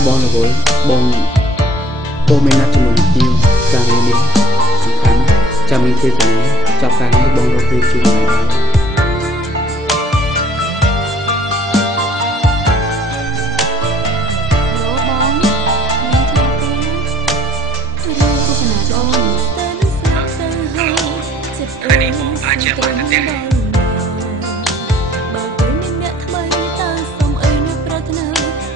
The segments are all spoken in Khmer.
នេះបងរវល់បងមានណាត់ជាមួយនឹងទាវការងារនេះសំខាន់ចាំមានពេលទៅចប់ការងារបងរកពេលជួយម្ដាយអាចបានទៅទេបើគេមានអ្នកថ្មីតើសុំអីនៅប្រាថ្នា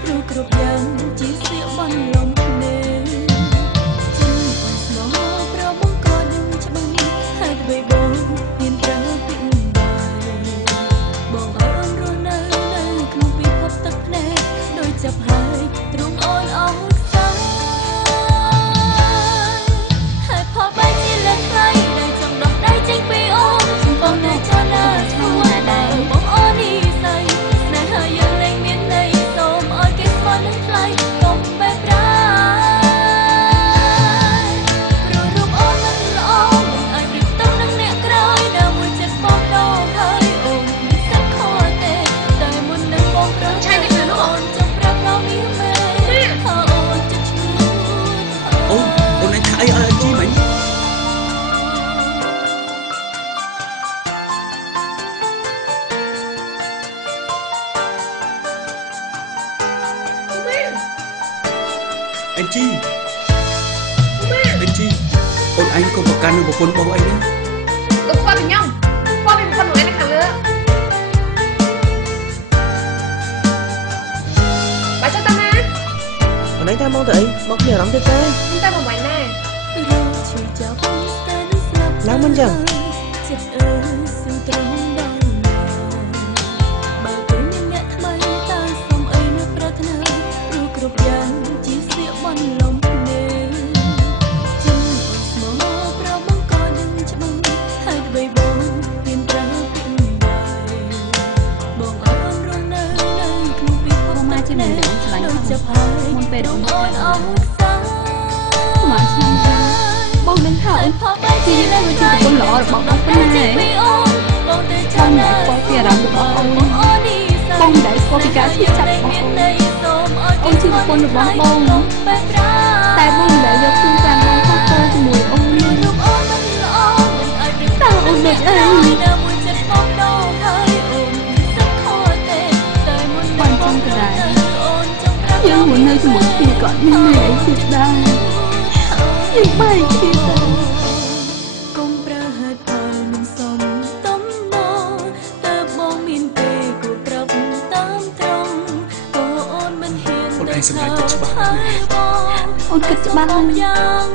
ព្រោះគ្រប់យ៉ាងជាស្លៀកបន្លំនេះចិនស្មោះប្របងក៏ដឹងច្បាស់ហើយទៅបងហ៊ានប្រើពីបងអើមរស់នៅក្នុងពិភពទឹកភ្នែកដូចចាប់ហើយទ្រង់អូនអស់សាហើយផបជាលើថ្លៃដែលចង់ដោះដៃចេញពីអូនបងតែចង់ណាឈ្មោះដែរបងអូននេះស្អីស្នេហាយើងលែងមានន័យសូមឲ្យគេស្គាល់នឹងថ្លៃកុំបែបប្រាព្រោះរូបអូនមិនល្អមិនអាចប្រៀបផ្ទឹមនឹងអ្នកក្រោយនៅមួយចិត្តបងដល់ហើយអូនមិនសិតខុសទេតែមុននឹងបងប្រឆាយនេះណាអូនចង់ប្រាប់เราមានមែនថាអូនចិត្តឈ្មោះអូនឯងថាអីឲ្យជីមិញអេជីអូនឯងក៏ប្រកាន់នឹងប្រពន្ធបងអីនេះទៅគាត់ទៅខ្ញុំគាត់មានប្រពន្ធខ្លួនឯងនៅខាងលើបើចុះតាមណាអូនឯងតាមមកទៅអីមកមានអារម្មណ៍ទេទេខ្ញុំតាមមកវិញណាឡើងមិនចឹងចិត្តអើយស៊ូត្រង់ដល់បើគេមានអ្នកថ្មីតើសុំអីនៅប្រាថ្នាព្រោះគ្រប់យ៉ាងជាស្លៀកបន្លំនេះចិនស្មោះប្របងក៏ដឹងច្បាស់ហើយទៅបងមានប្រើពីបងអើមរស់នៅក្នុងពិភពមកជាអ្នកឆ្លាញ់ដូចចាប់ហើយមុនពេលអូនអស់សាមកឆ្នាំបងនឹងថាអូនជាយើងគឺជាប្រពន្ធល្អរបស់បងប៉ុណ្ណាបងតែចាំតែគាត់ពីអារម្មណ៍របស់អូនបងមិនដែលស្គាល់ពីការឈឺចាប់របស់អូនជាប្រពន្ធរបស់បងតែបងមិនដែលយកទូតាមបងខុសទៅជាមួយអូននេះតើអូនដូចអីបងចង់ទៅដែរយើងមិននៅជាមួយគ្នាក៏មានន័យអីទៀតដែរយើងបែកគ្នាទៅកុំប្រើហេតុផលមិនសមតំណតើបងមានពេលគួរប្រាប់តាមត្រង់ក៏អូនមិនហ៊ានអូនឯងសម្រេចចិត្តច្បាស់ណាស់អូនគិតច្បាស់ណាស់